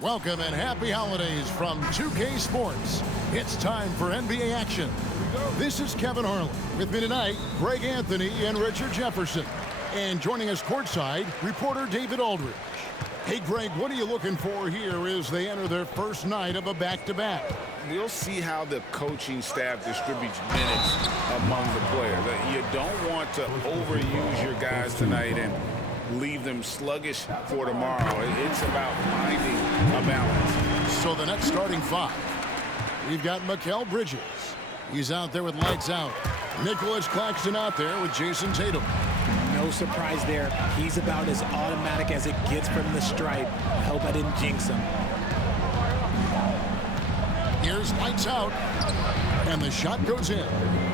Welcome and happy holidays from 2K Sports. It's time for NBA action. This is Kevin Harlan. With me tonight, Greg Anthony and Richard Jefferson. And joining us courtside, reporter David Aldridge. Hey, Greg, what are you looking for here as they enter their first night of a back-to-back? You'll see how the coaching staff distributes minutes among the players. You don't want to overuse your guys tonight and leave them sluggish for tomorrow. It's about finding a balance. So the next starting five. We've got Mikal Bridges. He's out there with lights out. Nicholas Claxton out there with Jason Tatum. No surprise there. He's about as automatic as it gets from the stripe. I hope I didn't jinx him. Here's lights out. And the shot goes in.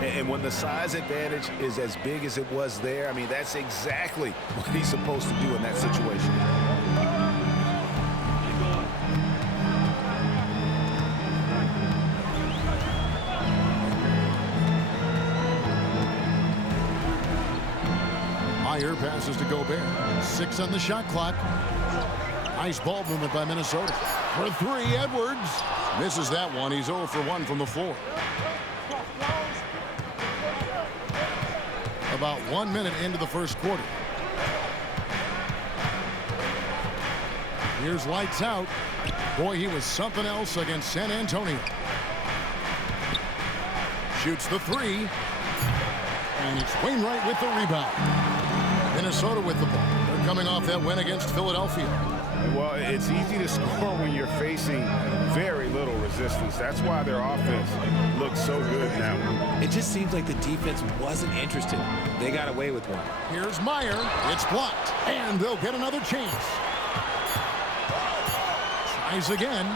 And when the size advantage is as big as it was there, I mean, that's exactly what he's supposed to do in that situation. Meyer passes to Gobert. 6 on the shot clock. Nice ball movement by Minnesota. For 3, Edwards. Misses that one. He's 0 for 1 from the floor. About 1 minute into the first quarter. Here's lights out. Boy, he was something else against San Antonio. Shoots the 3. And it's Wainwright with the rebound. Minnesota with the ball. They're coming off that win against Philadelphia. Well, it's easy to score when you're facing very little resistance. That's why their offense looks so good now. It just seems like the defense wasn't interested. They got away with one. Here's Meyer. It's blocked. And they'll get another chance. Tries again.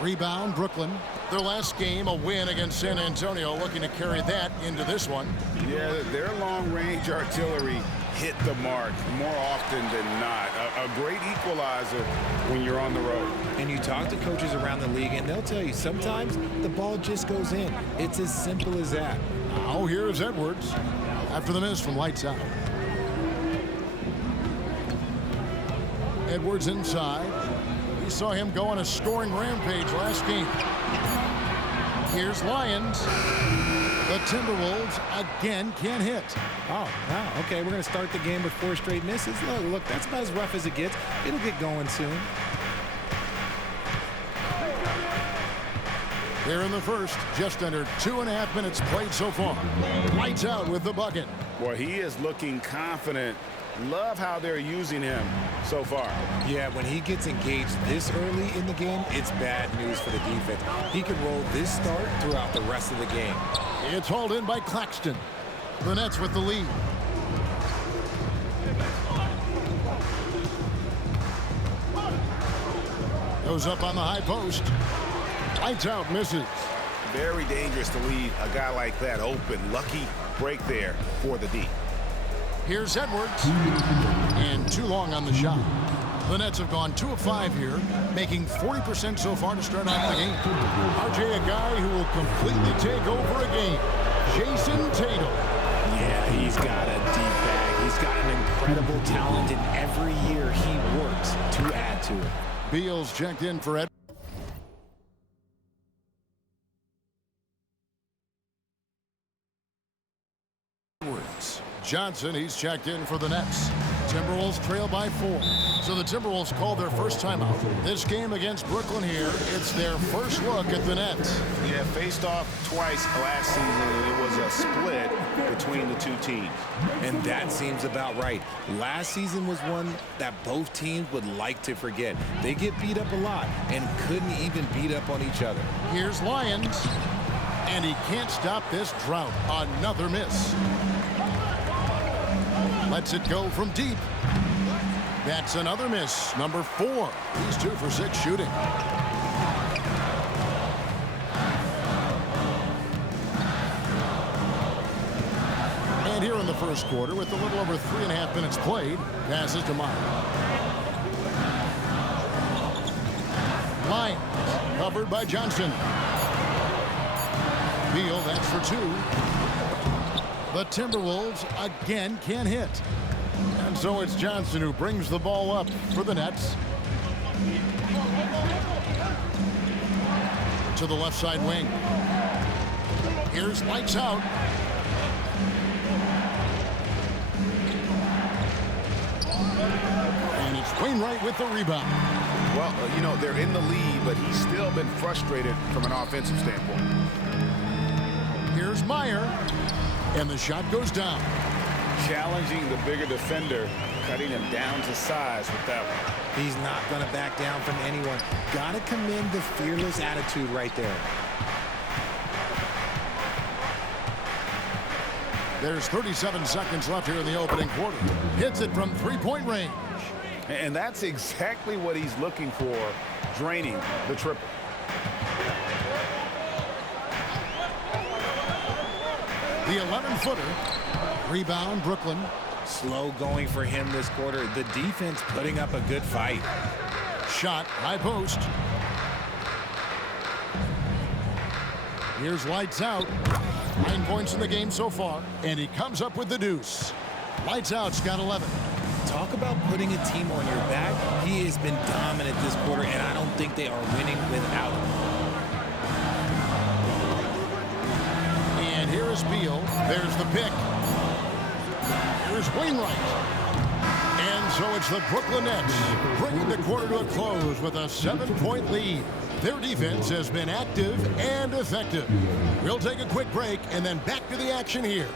Rebound, Brooklyn. Their last game, a win against San Antonio, looking to carry that into this one. Yeah, their long-range artillery hit the mark more often than not. A great equalizer when you're on the road. And you talk to coaches around the league, and they'll tell you sometimes the ball just goes in. It's as simple as that. Now here's Edwards after the miss from lights out. Edwards inside. We saw him go on a scoring rampage last game. Here's Lyons. The Timberwolves again can't hit. Oh, wow. Okay, we're going to start the game with 4 straight misses. Look, that's about as rough as it gets. It'll get going soon. Here in the first, just under 2.5 minutes played so far. Lights out with the bucket. Boy, he is looking confident. Love how they're using him so far. Yeah, when he gets engaged this early in the game, it's bad news for the defense. He could roll this start throughout the rest of the game. It's hauled in by Claxton. The Nets with the lead. Goes up on the high post. Lights out, misses. Very dangerous to leave a guy like that open. Lucky break there for the D. Here's Edwards. And too long on the shot. The Nets have gone 2 of 5 here, making 40% so far to start off the game. RJ, a guy who will completely take over a game. Jason Tatum. Yeah, he's got a deep bag. He's got an incredible talent, and every year he works to add to it. Beal's checked in for Edwards. Johnson, he's checked in for the Nets. Timberwolves trail by 4. So the Timberwolves call their first timeout. This game against Brooklyn here, it's their first look at the Nets. Yeah, faced off twice last season, and it was a split between the two teams. And that seems about right. Last season was one that both teams would like to forget. They get beat up a lot and couldn't even beat up on each other. Here's Lyons. And he can't stop this drought. Another miss. Lets it go from deep. That's another miss. Number 4. He's 2 for 6 shooting. And here in the first quarter, with a little over 3.5 minutes played, passes to Meyer. Lyons, covered by Johnson. Beal, that's for 2. The Timberwolves again can't hit. And so it's Johnson who brings the ball up for the Nets. to the left side wing. Here's lights out. And it's Wainwright with the rebound. Well, you know, they're in the lead, but he's still been frustrated from an offensive standpoint. Here's Meyer. And the shot goes down. Challenging the bigger defender, cutting him down to size with that one. He's not going to back down from anyone. Got to commend the fearless attitude right there. There's 37 seconds left here in the opening quarter. Hits it from three-point range. And that's exactly what he's looking for, draining the triple. The 11-footer. Rebound, Brooklyn. Slow going for him this quarter. The defense putting up a good fight. Shot, high post. Here's lights out. 9 points in the game so far, and he comes up with the deuce. Lights out's got 11. Talk about putting a team on your back. He has been dominant this quarter, and I don't think they are winning without him. And here is Beal. There's the pick. Here's Wainwright. And so it's the Brooklyn Nets bringing the quarter to a close with a 7-point lead. Their defense has been active and effective. We'll take a quick break and then back to the action here.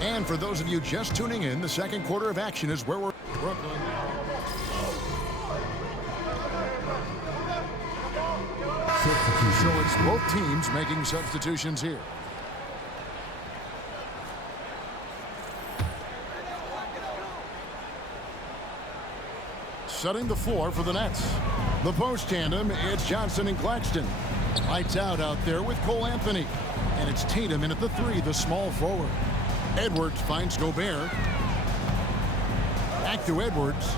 And for those of you just tuning in, the second quarter of action is where we're Brooklyn. So it's both teams making substitutions here. Setting the floor for the Nets. The post tandem, it's Johnson and Claxton. Lights out there with Cole Anthony. And it's Tatum in at the three, the small forward. Edwards finds Gobert. Back to Edwards.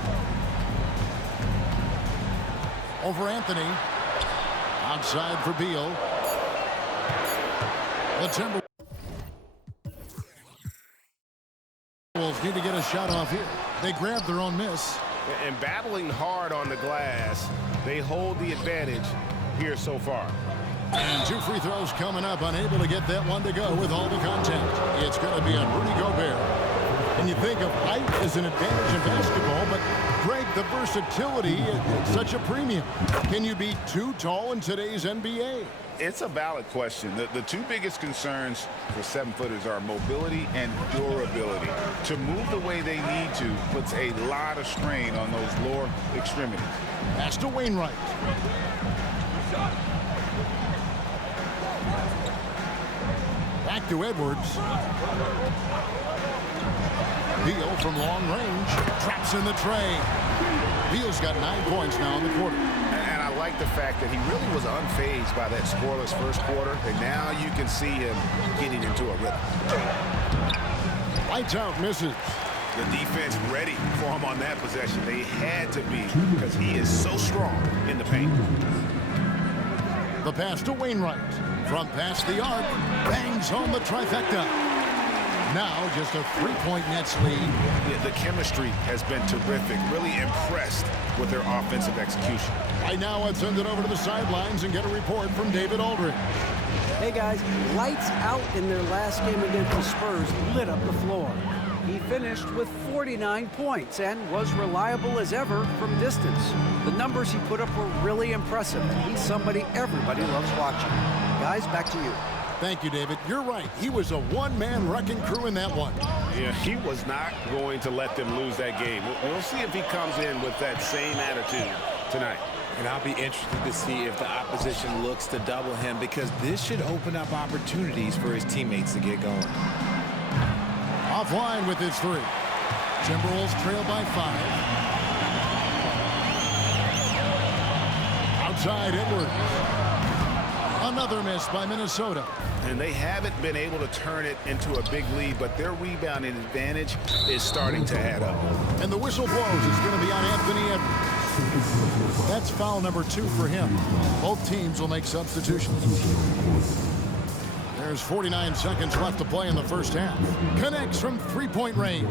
Over Anthony. Outside for Beal. The Timberwolves need to get a shot off here. They grab their own miss. And battling hard on the glass, they hold the advantage here so far. And 2 free throws coming up, unable to get that one to go with all the contact. It's going to be on Rudy Gobert. And you think of height as an advantage in basketball, but Greg, the versatility is such a premium. Can you be too tall in today's NBA? It's a valid question. The two biggest concerns for 7-footers are mobility and durability. To move the way they need to puts a lot of strain on those lower extremities. Pass to Wainwright. Back to Edwards. Beal from long range. Traps in the tray. Beal's got 9 points now in the quarter. And I like the fact that he really was unfazed by that scoreless first quarter. And now you can see him getting into a rhythm. Lights out, misses. The defense ready for him on that possession. They had to be because he is so strong in the paint. The pass to Wainwright. From past the arc, bangs home the trifecta. Now just a 3-point Nets lead. The chemistry has been terrific. Really impressed with their offensive execution. Right now, let's send it over to the sidelines and get a report from David Aldridge. Hey guys, lights out in their last game against the Spurs lit up the floor. He finished with 49 points and was reliable as ever from distance. The numbers he put up were really impressive. He's somebody everybody loves watching. Guys, back to you. Thank you, David. You're right. He was a one-man wrecking crew in that one. Yeah, he was not going to let them lose that game. We'll see if he comes in with that same attitude tonight. And I'll be interested to see if the opposition looks to double him, because this should open up opportunities for his teammates to get going. Offline with his three. Timberwolves trail by 5. Outside Edwards. Another miss by Minnesota. And they haven't been able to turn it into a big lead, but their rebounding advantage is starting to add up. And the whistle blows. It's going to be on Anthony Edwards. That's foul number 2 for him. Both teams will make substitutions. There's 49 seconds left to play in the first half. Connects from three-point range.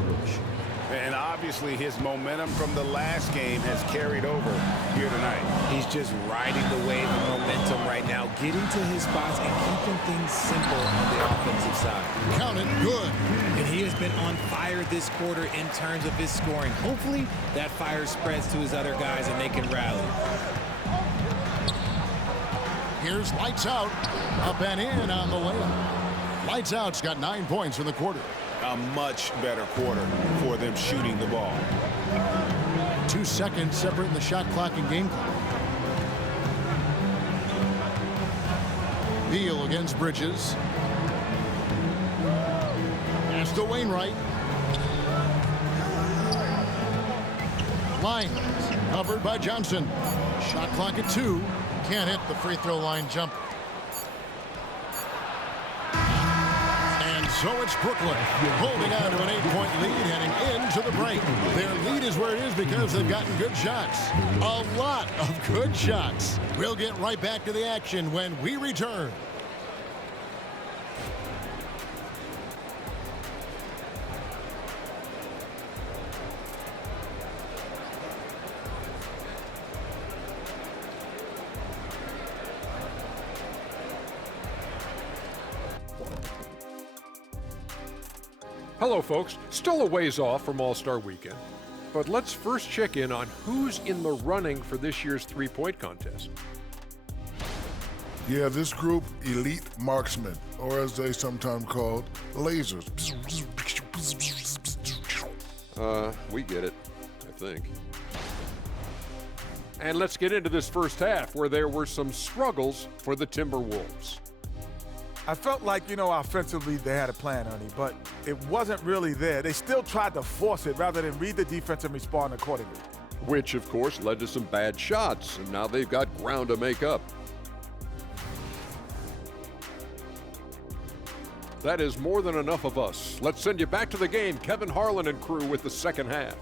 And obviously his momentum from the last game has carried over here tonight. He's just riding the wave of momentum right now, getting to his spots and keeping things simple on the offensive side. Count it, good. And he has been on fire this quarter in terms of his scoring. Hopefully that fire spreads to his other guys and they can rally. Here's Lights Out. Up and in on the layup. Lights Out's got 9 points in the quarter. A much better quarter for them shooting the ball. 2 seconds separating the shot clock and game clock. Beal against Bridges. Pass to Wainwright. Line covered by Johnson. Shot clock at 2. Can't hit the free throw line jumper. So it's Brooklyn holding on to an 8-point lead heading into the break. Their lead is where it is because they've gotten good shots. A lot of good shots. We'll get right back to the action when we return. Hello, folks. Still a ways off from All-Star Weekend, but let's first check in on who's in the running for this year's three-point contest. Yeah, this group, elite marksmen, or as they sometimes called, lasers. We get it, I think. And let's get into this first half where there were some struggles for the Timberwolves. I felt like, offensively they had a plan, Ernie, but it wasn't really there. They still tried to force it rather than read the defense and respond accordingly. Which, of course, led to some bad shots, and now they've got ground to make up. That is more than enough of us. Let's send you back to the game. Kevin Harlan and crew with the second half.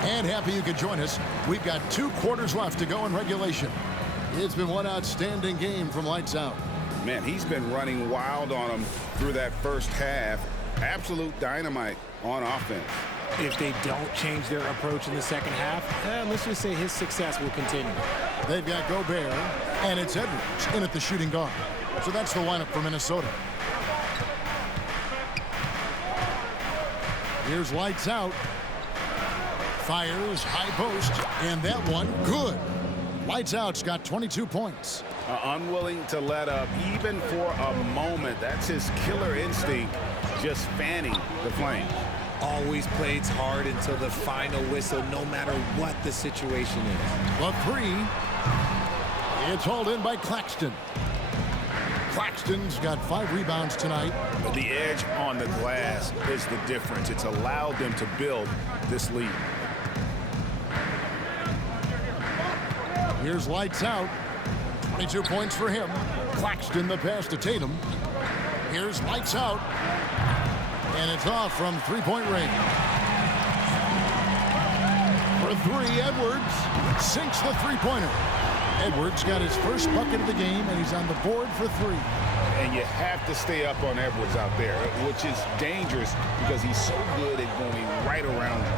And happy you could join us. We've got 2 quarters left to go in regulation. It's been one outstanding game from Lights Out. Man, he's been running wild on them through that first half. Absolute dynamite on offense. If they don't change their approach in the second half, let's just say his success will continue. They've got Gobert, and it's Edwards in at the shooting guard. So that's the lineup for Minnesota. Here's Lights Out. Fires, high post, and that one, good. Lights Out's got 22 points. Unwilling to let up, even for a moment. That's his killer instinct, just fanning the flames. Always plays hard until the final whistle, no matter what the situation is. The 3. It's hauled in by Claxton. Claxton's got 5 rebounds tonight. The edge on the glass is the difference. It's allowed them to build this lead. Here's Lights Out. 22 points for him. Claxton the pass to Tatum. Here's Lights Out. And it's off from three-point range. For 3, Edwards sinks the three-pointer. Edwards got his first bucket of the game, and he's on the board for 3. And you have to stay up on Edwards out there, which is dangerous because he's so good at going right around him.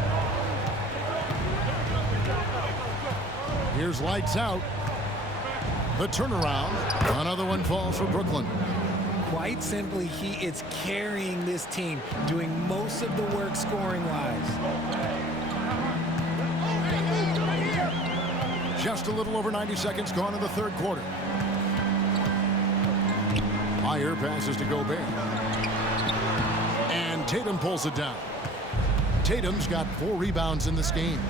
Here's Lights Out. The turnaround. Another one falls for Brooklyn. Quite simply, he is carrying this team, doing most of the work scoring-wise. Just a little over 90 seconds gone in the third quarter. Meyer passes to Gobert. And Tatum pulls it down. Tatum's got 4 rebounds in this game.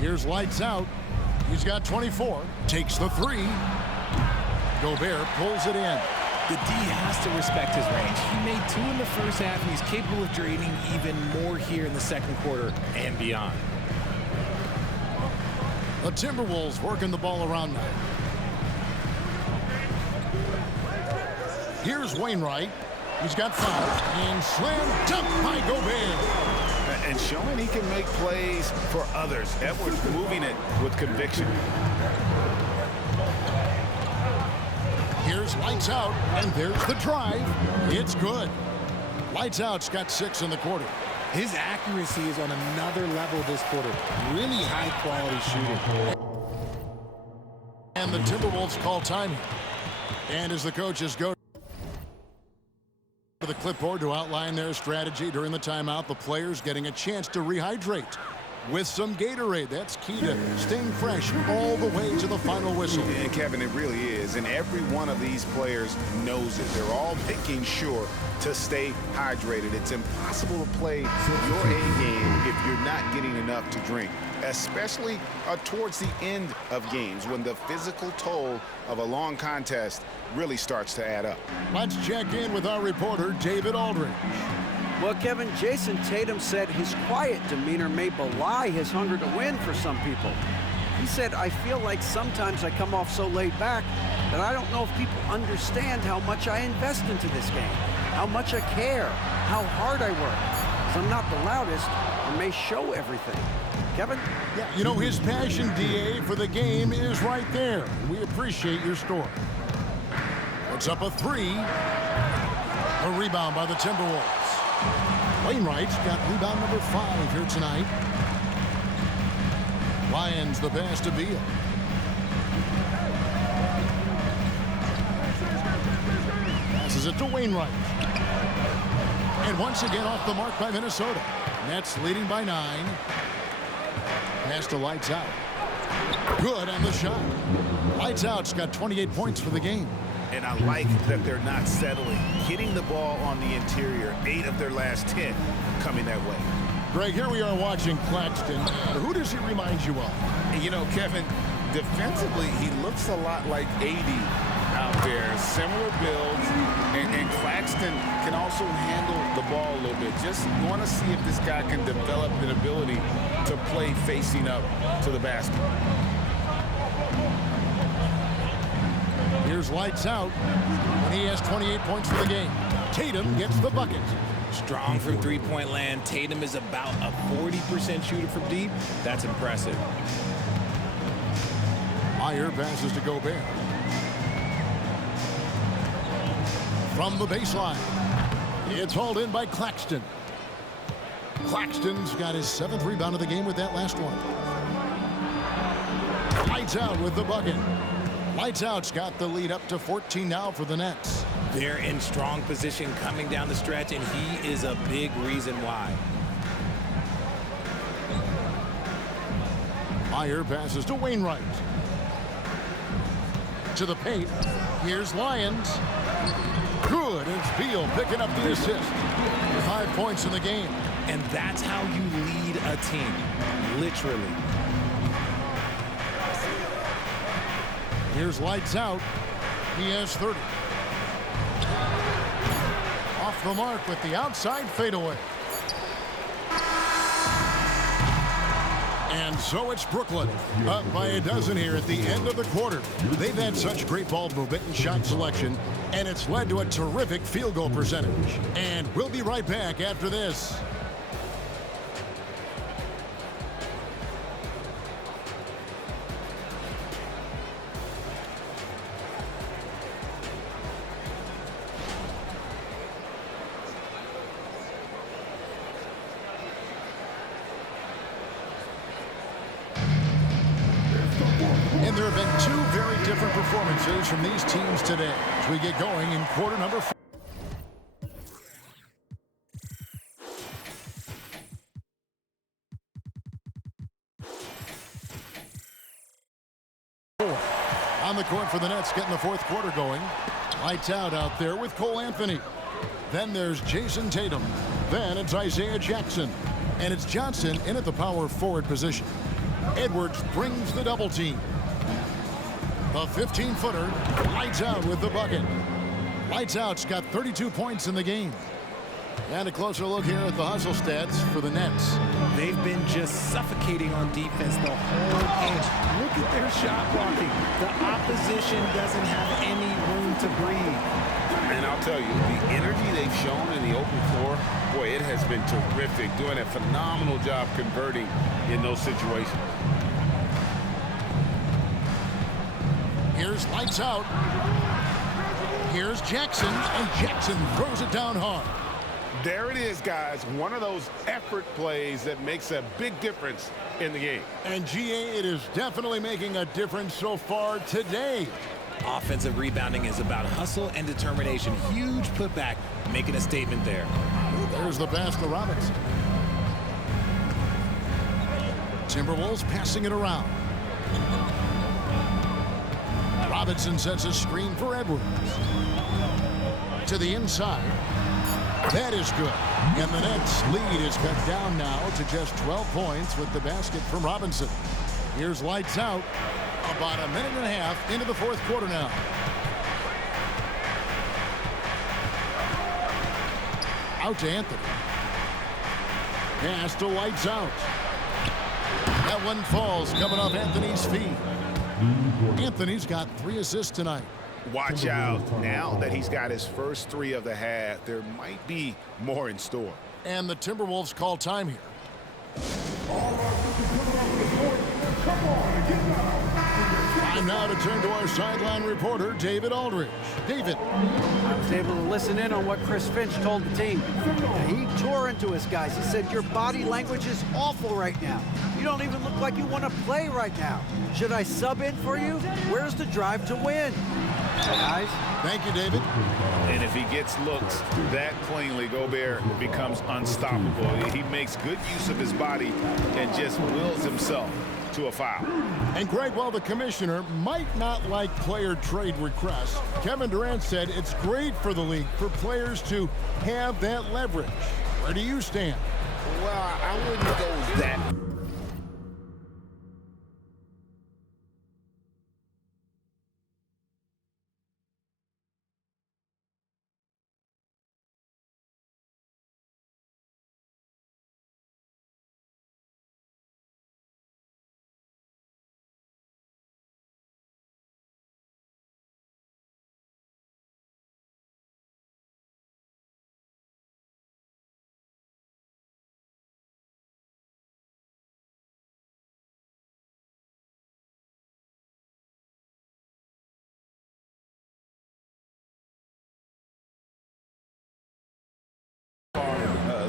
Here's lights out. He's got 24. Takes the three. Gobert pulls it in. The D has to respect his range. He made 2 in the first half, and he's capable of draining even more here in the second quarter and beyond. The Timberwolves working the ball around now. Here's Wainwright. He's got 5. And slam dunk by Gobert. And showing he can make plays for others. Edwards moving it with conviction. Here's lights out, and there's the drive. It's good. Lights out's got 6 in the quarter. His accuracy is on another level this quarter. Really high-quality shooting. And the Timberwolves call timing. And as the coaches go to the clipboard to outline their strategy during the timeout, the players getting a chance to rehydrate with some Gatorade. That's key to staying fresh all the way to the final whistle. And Kevin, it really is. And every one of these players knows it. They're all making sure to stay hydrated. It's impossible to play your A game if you're not getting enough to drink, especially towards the end of games when the physical toll of a long contest really starts to add up. Let's check in with our reporter, David Aldridge. Well, Kevin, Jason Tatum said his quiet demeanor may belie his hunger to win for some people. He said, I feel like sometimes I come off so laid back that I don't know if people understand how much I invest into this game, how much I care, how hard I work. Because I'm not the loudest or may show everything. Kevin? Yeah, you know, his passion, DA, for the game is right there. We appreciate your story. Puts up a 3. A rebound by the Timberwolves. Wainwright's got rebound number 5 here tonight. Lions the pass to Beal. Passes it to Wainwright. And once again off the mark by Minnesota. Nets leading by 9. Pass to Lights Out. Good on the shot. Lights Out's got 28 points for the game. And I like that they're not settling. Getting the ball on the interior, 8 of their last 10 coming that way. Greg, here we are watching Claxton. Who does he remind you of? And you know, Kevin, defensively, he looks a lot like AD out there. Similar builds. And Claxton can also handle the ball a little bit. Just want to see if this guy can develop an ability to play facing up to the basket. Here's Lights Out, and he has 28 points for the game. Tatum gets the bucket. Strong from three-point land. Tatum is about a 40% shooter from deep. That's impressive. Meyer passes to Gobert. From the baseline, it's hauled in by Claxton. Claxton's got his 7th rebound of the game with that last one. Lights Out with the bucket. Lights Out's got the lead up to 14 now for the Nets. They're in strong position coming down the stretch, and he is a big reason why. Meyer passes to Wainwright. To the paint. Here's Lyons. Good. It's Beal picking up the assist. 5 points in the game. And that's how you lead a team. Literally. Here's Lights Out. He has 30. Off the mark with the outside fadeaway. And so it's Brooklyn, up by a dozen here at the end of the quarter. They've had such great ball movement and shot selection, and it's led to a terrific field goal percentage. And we'll be right back after this. And there have been 2 very different performances from these teams today as we get going in quarter number 4. On the court for the Nets, getting the 4th quarter going. Lights out there with Cole Anthony. Then there's Jason Tatum. Then it's Isaiah Jackson. And it's Johnson in at the power forward position. Edwards brings the double team. The 15-footer lights out with the bucket. Lights out's got 32 points in the game. And a closer look here at the hustle stats for the Nets. They've been just suffocating on defense the whole game. Look at their shot blocking. The opposition doesn't have any room to breathe. And I'll tell you, the energy they've shown in the open floor, boy, it has been terrific. Doing a phenomenal job converting in those situations. Here's lights out. Here's Jackson, and Jackson throws it down hard. There it is, guys. One of those effort plays that makes a big difference in the game. And GA, it is definitely making a difference so far today. Offensive rebounding is about hustle and determination. Huge putback, making a statement there. There's the pass to Robinson. Timberwolves passing it around. Robinson sets a screen for Edwards. To the inside. That is good. And the Nets lead is cut down now to just 12 points with the basket from Robinson. Here's lights out. About a minute and a half into the fourth quarter now. Out to Anthony. Pass to lights out. That one falls coming off Anthony's feet. Anthony's got 3 assists tonight. Watch out. Now that he's got his first 3 of the half, there might be more in store. And the Timberwolves call time here. Time now to turn to our sideline reporter, David Aldridge. David. I was able to listen in on what Chris Finch told the team. He tore into his guys. He said, your body language is awful right now. You don't even look like you want to play right now. Should I sub in for you? Where's the drive to win? Guys. Thank you, David. And if he gets looks that cleanly, Gobert becomes unstoppable. He makes good use of his body and just wills himself to a foul. And Greg, while the commissioner might not like player trade requests, Kevin Durant said it's great for the league for players to have that leverage. Where do you stand? Well, I wouldn't go that.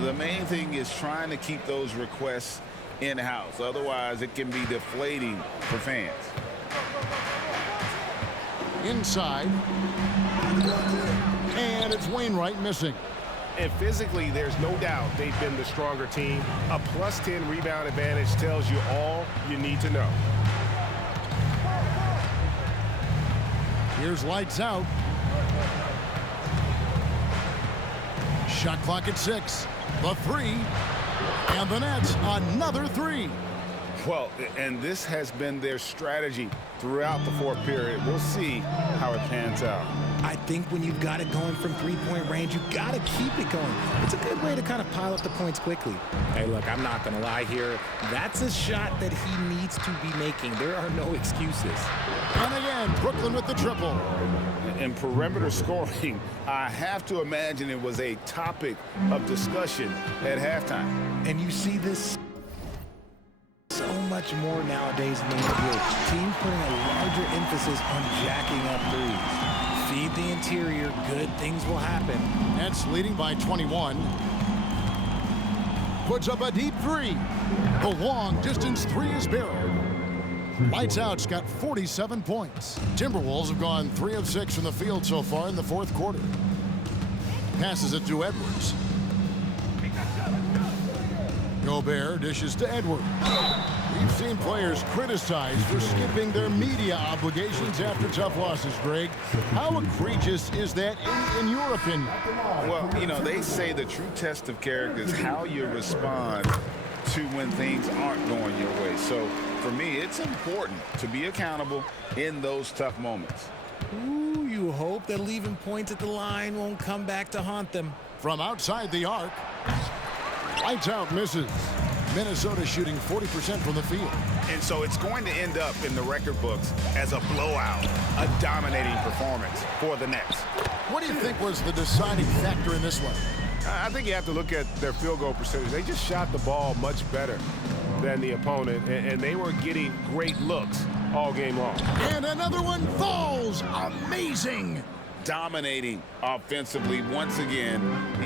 The main thing is trying to keep those requests in-house. Otherwise, it can be deflating for fans. Inside. And it's Wainwright missing. And physically, there's no doubt they've been the stronger team. A plus 10 rebound advantage tells you all you need to know. Here's lights out. Shot clock at 6. The 3. And the Nets another 3. Well, and this has been their strategy throughout the fourth period. We'll see how it pans out. I think when you've got it going from three-point range, you've got to keep it going. It's a good way to kind of pile up the points quickly. Hey, look, I'm not going to lie here. That's a shot that he needs to be making. There are no excuses. And again, Brooklyn with the triple. In perimeter scoring, I have to imagine it was a topic of discussion at halftime. And you see this so much more nowadays in the NBA. Teams putting a larger emphasis on jacking up threes. Feed the interior, good things will happen. Nets leading by 21. Puts up a deep 3. The long distance 3 is barreled. Lights out's got 47 points. Timberwolves have gone 3 of 6 from the field so far in the fourth quarter. Passes it to Edwards. Gobert dishes to Edwards. We've seen players criticized for skipping their media obligations after tough losses, Greg. How egregious is that in your opinion? Well, you know, they say the true test of character is how you respond to when things aren't going your way. So for me, it's important to be accountable in those tough moments. Ooh, you hope that leaving points at the line won't come back to haunt them. From outside the arc, lights out, misses. Minnesota shooting 40% from the field. And so it's going to end up in the record books as a blowout, a dominating performance for the Nets. What do you think was the deciding factor in this one? I think you have to look at their field goal percentage. They just shot the ball much better than the opponent, and they were getting great looks all game long. And another one falls. Amazing. Dominating offensively once again.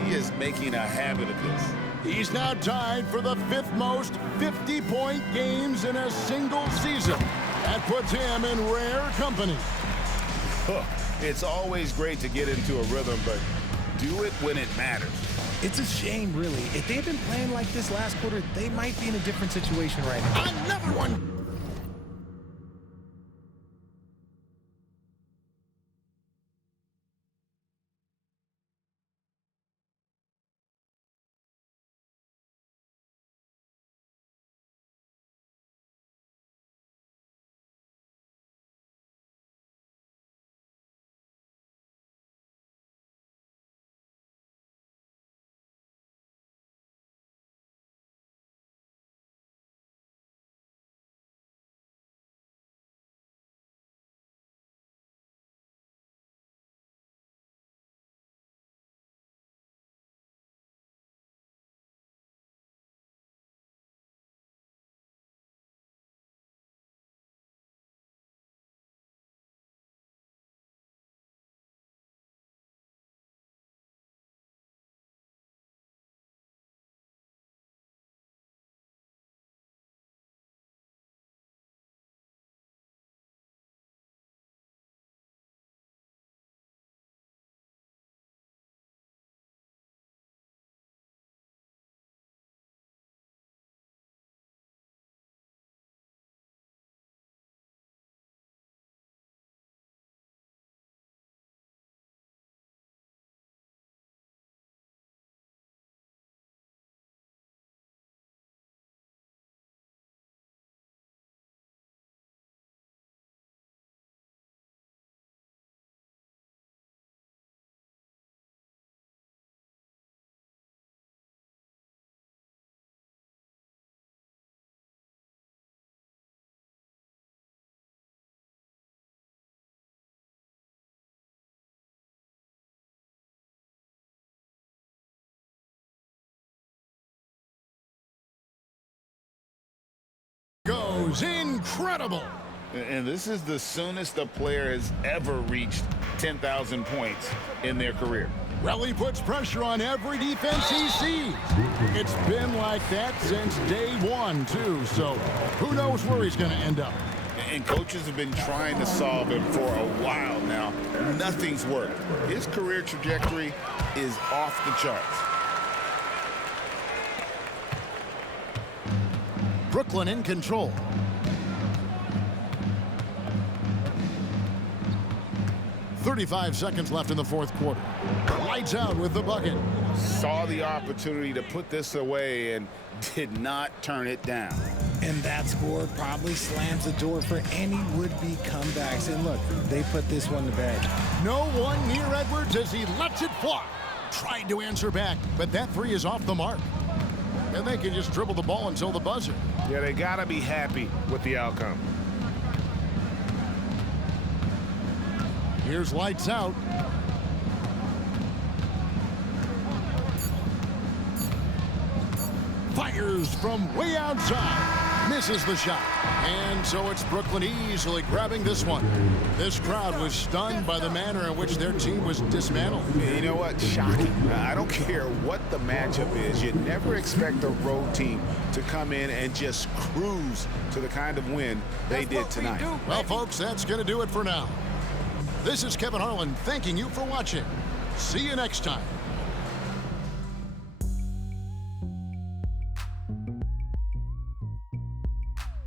He is making a habit of this. He's now tied for the 5th most 50-point games in a single season. That puts him in rare company. It's always great to get into a rhythm, but do it when it matters. It's a shame, really. If they had been playing like this last quarter, they might be in a different situation right now. Another one. Goes incredible. And this is the soonest a player has ever reached 10,000 points in their career. Well, he puts pressure on every defense he sees. It's been like that since day one, too, so who knows where he's going to end up. And coaches have been trying to solve him for a while now. Nothing's worked. His career trajectory is off the charts. Brooklyn in control. .35 seconds left in the 4th quarter. Lights out with the bucket. Saw the opportunity to put this away and did not turn it down. And that score probably slams the door for any would-be comebacks. And look, they put this one to bed. No one near Edwards as he lets it fly. Tried to answer back, but that three is off the mark. And they can just dribble the ball until the buzzer. Yeah, they got to be happy with the outcome. Here's lights out. Fires from way outside. Misses the shot. And so it's Brooklyn easily grabbing this one. This crowd was stunned by the manner in which their team was dismantled. You know what? Shocking. I don't care what the matchup is. You never expect a road team to come in and just cruise to the kind of win they did tonight. Well, folks, that's going to do it for now. This is Kevin Harlan thanking you for watching. See you next time.